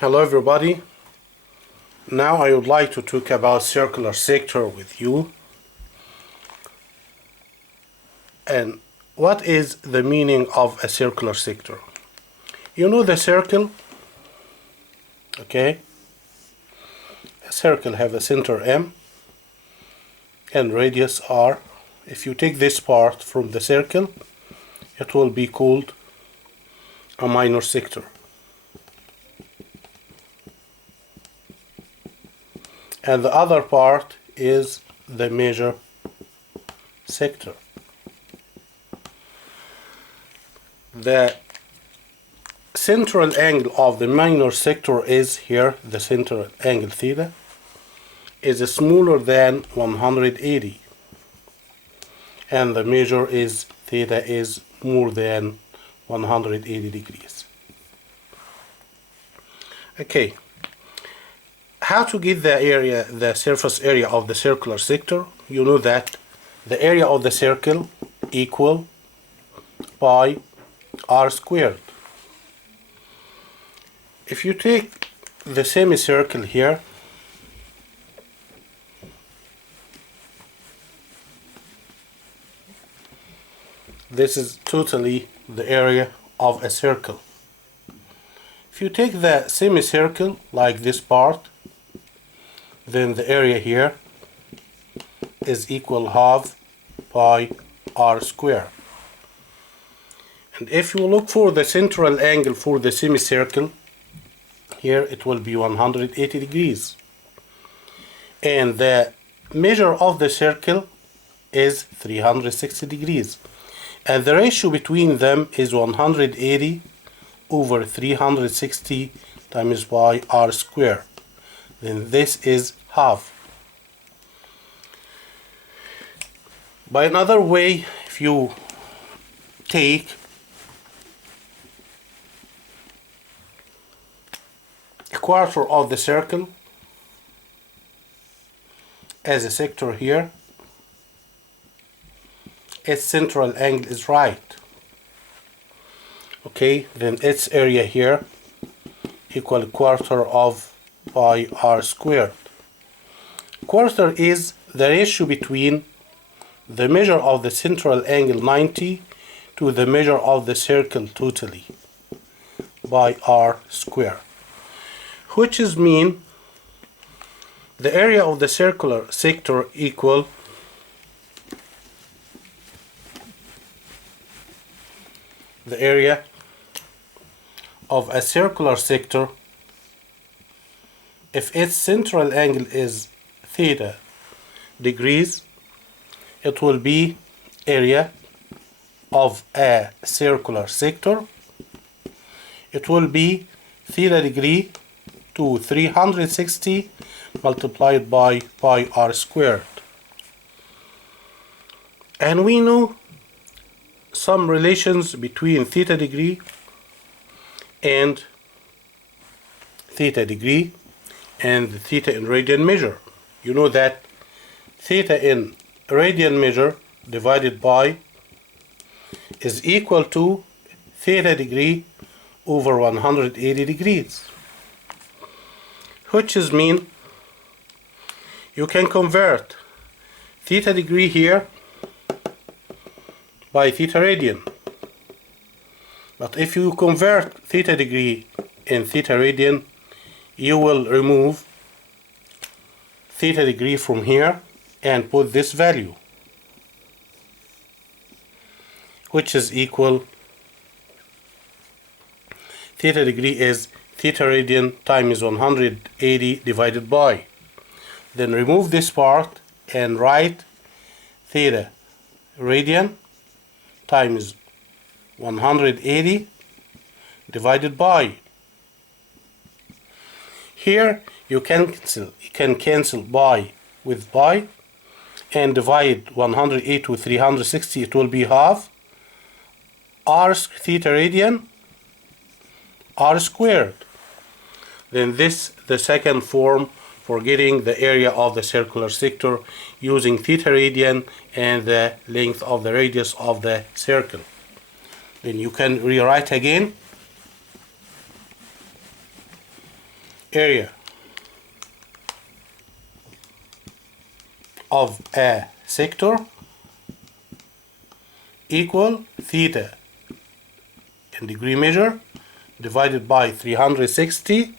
Hello everybody. Now I would like to talk about circular sector with you. And what is the meaning of a circular sector? You know the circle, okay? A circle have a center M and radius R. If you take this part from the circle, it will be called a minor sector. And the other part is the major sector. The central angle of the minor sector is here, the central angle theta is smaller than 180, and the major is theta is more than 180 degrees. Okay. How to get the surface area of the circular sector? You know that the area of the circle equal pi r squared. If you take the semicircle here, this is totally the area of a circle. If you take the semicircle like this part, then the area here is equal half pi r squared. And if you look for the central angle for the semicircle, here it will be 180 degrees. And the measure of the circle is 360 degrees. And the ratio between them is 180 over 360 times pi r squared. Then this is half. By another way, if you take a quarter of the circle as a sector here, its central angle is right. Okay, then its area here equal a quarter of pi r squared. Quarter is the ratio between the measure of the central angle 90 to the measure of the circle totally by r squared, which is mean the area of the circular sector equal the area of a circular sector. If its central angle is theta degrees, it will be area of a circular sector. It will be theta degree to 360 multiplied by pi r squared. And we know some relations between theta degree and theta degree and the theta in radian measure. You know that theta in radian measure divided by is equal to theta degree over 180 degrees, which is mean you can convert theta degree here by theta radian. But if you convert theta degree in theta radian, you will remove theta degree from here and put this value, which is equal theta degree is theta radian times 180 divided by. Then remove this part and write theta radian times 180 divided by. Here you can cancel pi with pi and divide 180 to 360. It will be half r theta radian r squared. Then this the second form for getting the area of the circular sector using theta radian and the length of the radius of the circle. Then you can rewrite again area of a sector equal theta in degree measure divided by 360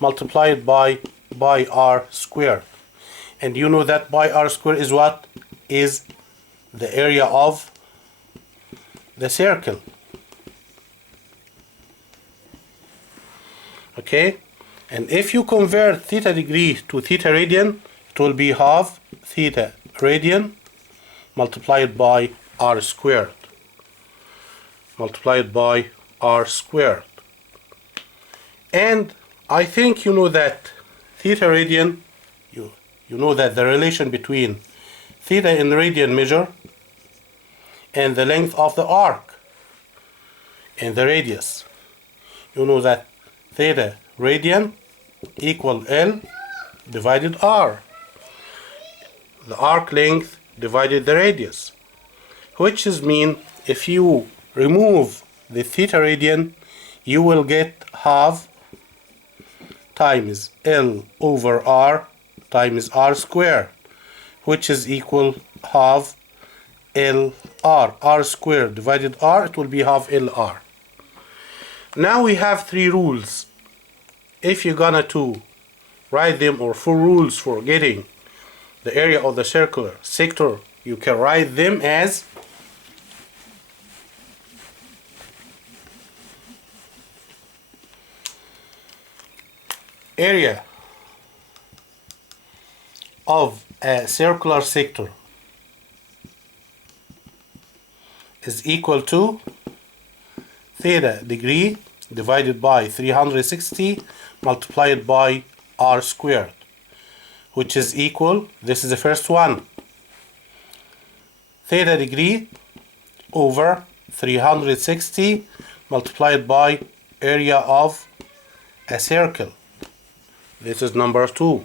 multiplied by pi r squared. And you know that pi r squared is what? Is the area of the circle. Okay? And if you convert theta degree to theta radian, it will be half theta radian multiplied by r squared. Multiplied by r squared. And I think you know that theta radian, you know that the relation between theta in radian measure and the length of the arc and the radius. You know that theta radian equal L divided R. The arc length divided the radius. Which is mean if you remove the theta radian, you will get half times L over R times R squared, which is equal half L R. R squared divided R, it will be half L R. Now we have three rules. If you're gonna to write them, or four rules for getting the area of the circular sector, you can write them as area of a circular sector is equal to theta degree divided by 360 multiplied by r squared, which is equal, this is the first one, theta degree over 360 multiplied by area of a circle. This is number 2.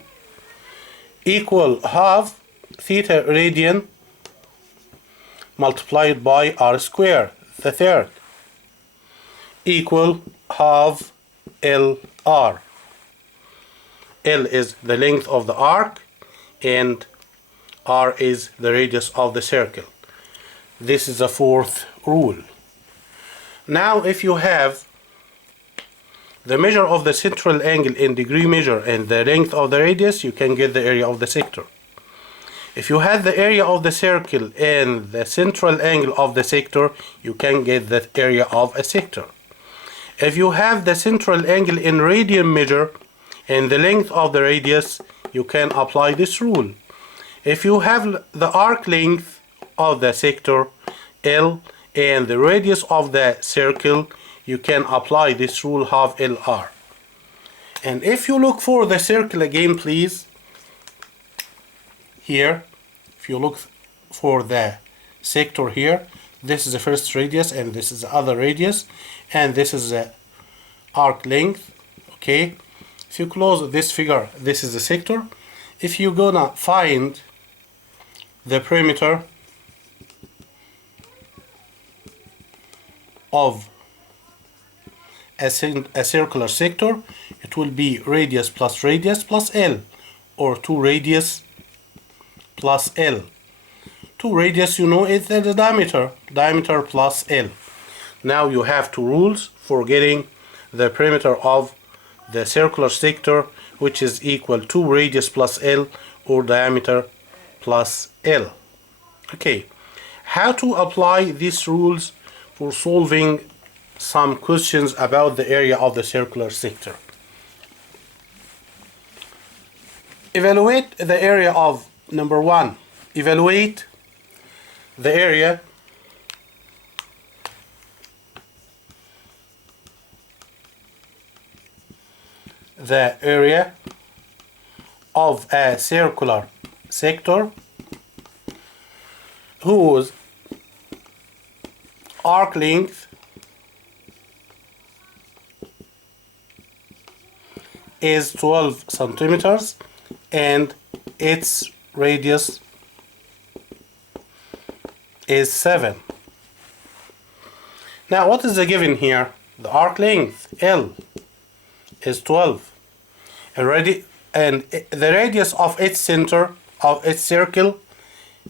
Equal half theta radian multiplied by r squared, the third. Equal half LR. L is the length of the arc and R is the radius of the circle. This is the fourth rule. Now if you have the measure of the central angle in degree measure and the length of the radius, you can get the area of the sector. If you have the area of the circle and the central angle of the sector, you can get the area of a sector. If you have the central angle in radian measure and the length of the radius, you can apply this rule. If you have the arc length of the sector L and the radius of the circle, you can apply this rule half LR. And if you look for the circle again, please, here, if you look for the sector here, this is the first radius and this is the other radius, and this is the arc length. Okay, if you close this figure, this is the sector. If you're gonna find the perimeter of a circular sector, it will be radius plus L, or 2 radius plus L. 2 radius, you know, is the diameter plus L. Now you have two rules for getting the perimeter of the circular sector, which is equal to radius plus L or diameter plus L. Okay, how to apply these rules for solving some questions about the area of the circular sector. Evaluate the area of, number 1, evaluate the area of a circular sector whose arc length is 12 centimeters and its radius is 7. Now what is the given here? The arc length L is 12. and the radius of its center of its circle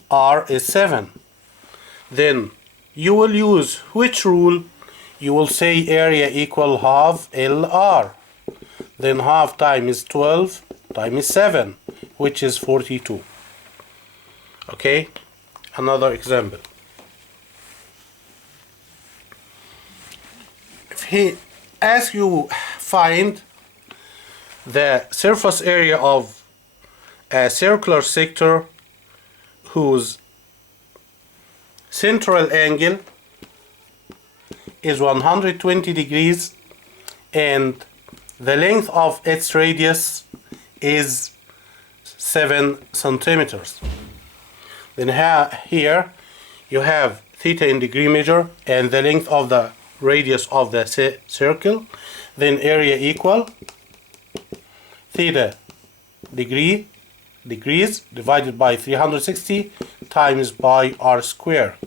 r is 7. Then you will use which rule? You will say area equal half LR. Then half times 12 times 7, which is 42. Okay, another example. If he asks you find the surface area of a circular sector whose central angle is 120 degrees and the length of its radius is 7 centimeters. Then here you have theta in degree measure and the length of the radius of the circle. Then area equal theta degrees divided by 360 times by r square.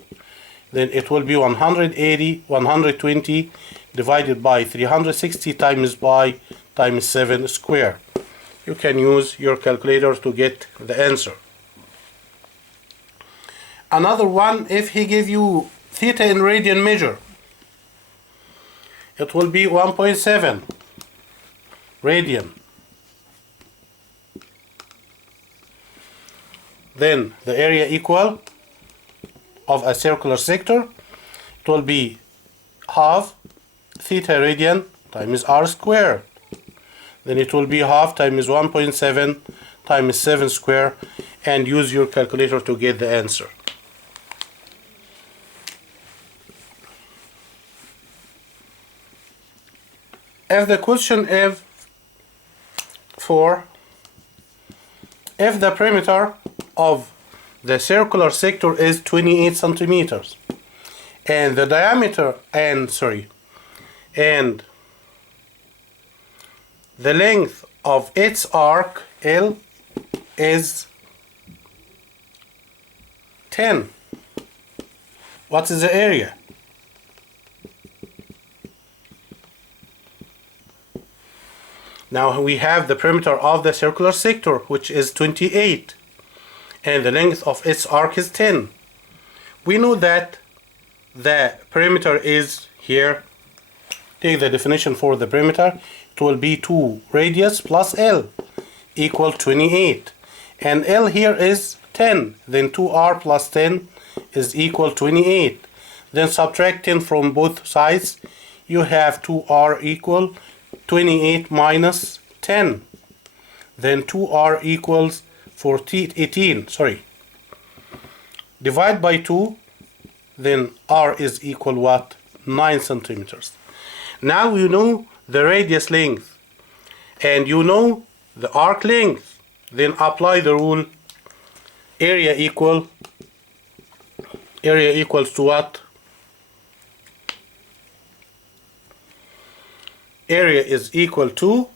Then it will be 120 divided by 360 times by times 7 square. You can use your calculator to get the answer. Another one, if he give you theta in radian measure, it will be 1.7 radian. Then the area equal of a circular sector, it will be half theta radian times r squared. Then it will be half times 1.7 times 7 square, and use your calculator to get the answer. If the question is if the perimeter of the circular sector is 28 centimeters and the diameter and the length of its arc L is 10, what is the area? Now we have the perimeter of the circular sector, which is 28, and the length of its arc is 10. We know that the perimeter is here. Take the definition for the perimeter. It will be 2 radius plus L equal 28. And L here is 10. Then 2R plus 10 is equal 28. Then subtract 10 from both sides. You have 2R equal 28 minus 10. Then 2R equals 18. Divide by 2. Then R is equal what? 9 centimeters. Now you know the radius length and you know the arc length. Then apply the rule. Area equals to what? Area is equal to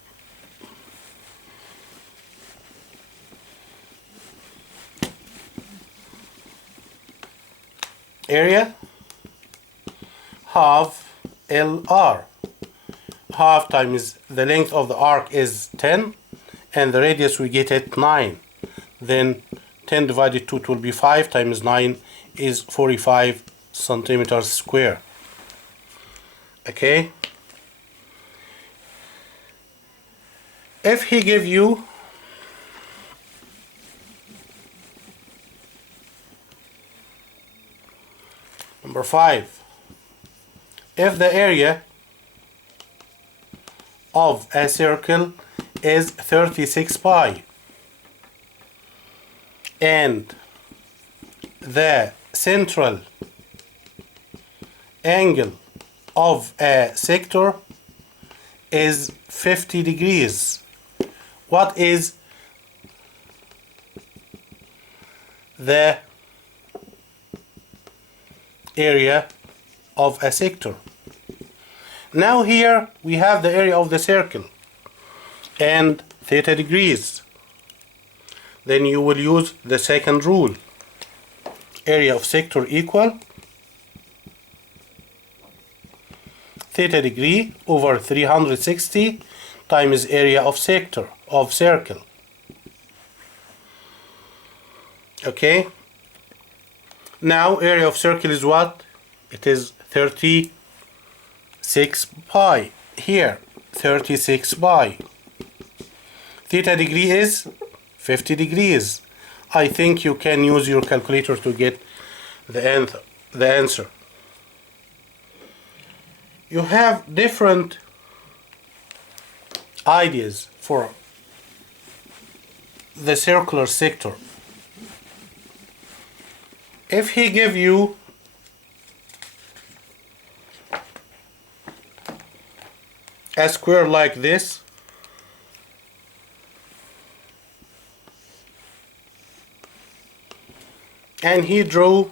area half LR. Half times the length of the arc is 10 and the radius we get it 9. Then 10 divided 2 it will be 5 times 9 is 45 centimeters square. Okay. If he give you number 5, if the area of a circle is 36 pi and the central angle of a sector is 50 degrees, what is the area of a sector? Now here we have the area of the circle and theta degrees. Then you will use the second rule. Area of sector equal theta degree over 360 times area of circle. Okay, now area of circle is what? It is 36 pi. Here 36 pi. Theta degree is 50 degrees. I think you can use your calculator to get the answer. You have different ideas for the circular sector. If he give you a square like this, and he drew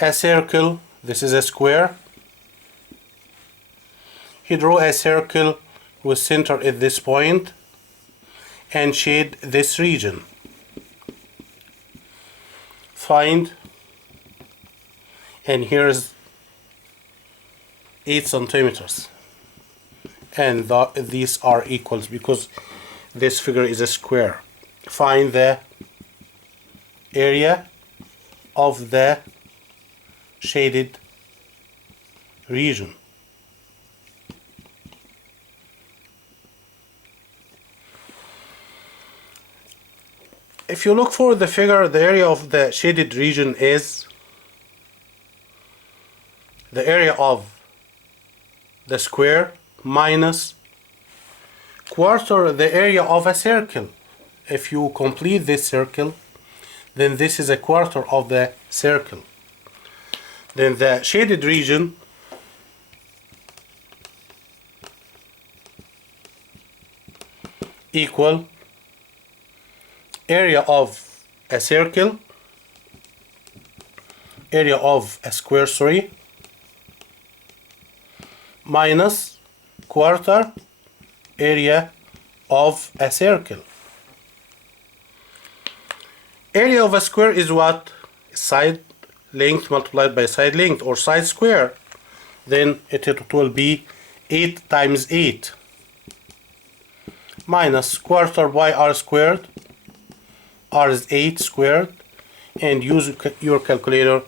a circle, this is a square, he drew a circle with center at this point and shade this region. Find, and here's 8 centimeters, and these are equals because this figure is a square. Find the area of the shaded region. If you look for the figure, the area of the shaded region is the area of the square minus quarter the area of a circle. If you complete this circle, then this is a quarter of the circle. Then the shaded region equal area of a circle, area of a square, sorry, minus quarter area of a circle. Area of a square is what? Side length multiplied by side length, or side square. Then it will be 8 times 8 minus quarter by r squared. R is 8 squared, and use your calculator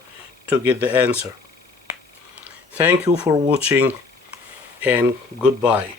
to get the answer. Thank you for watching, and goodbye.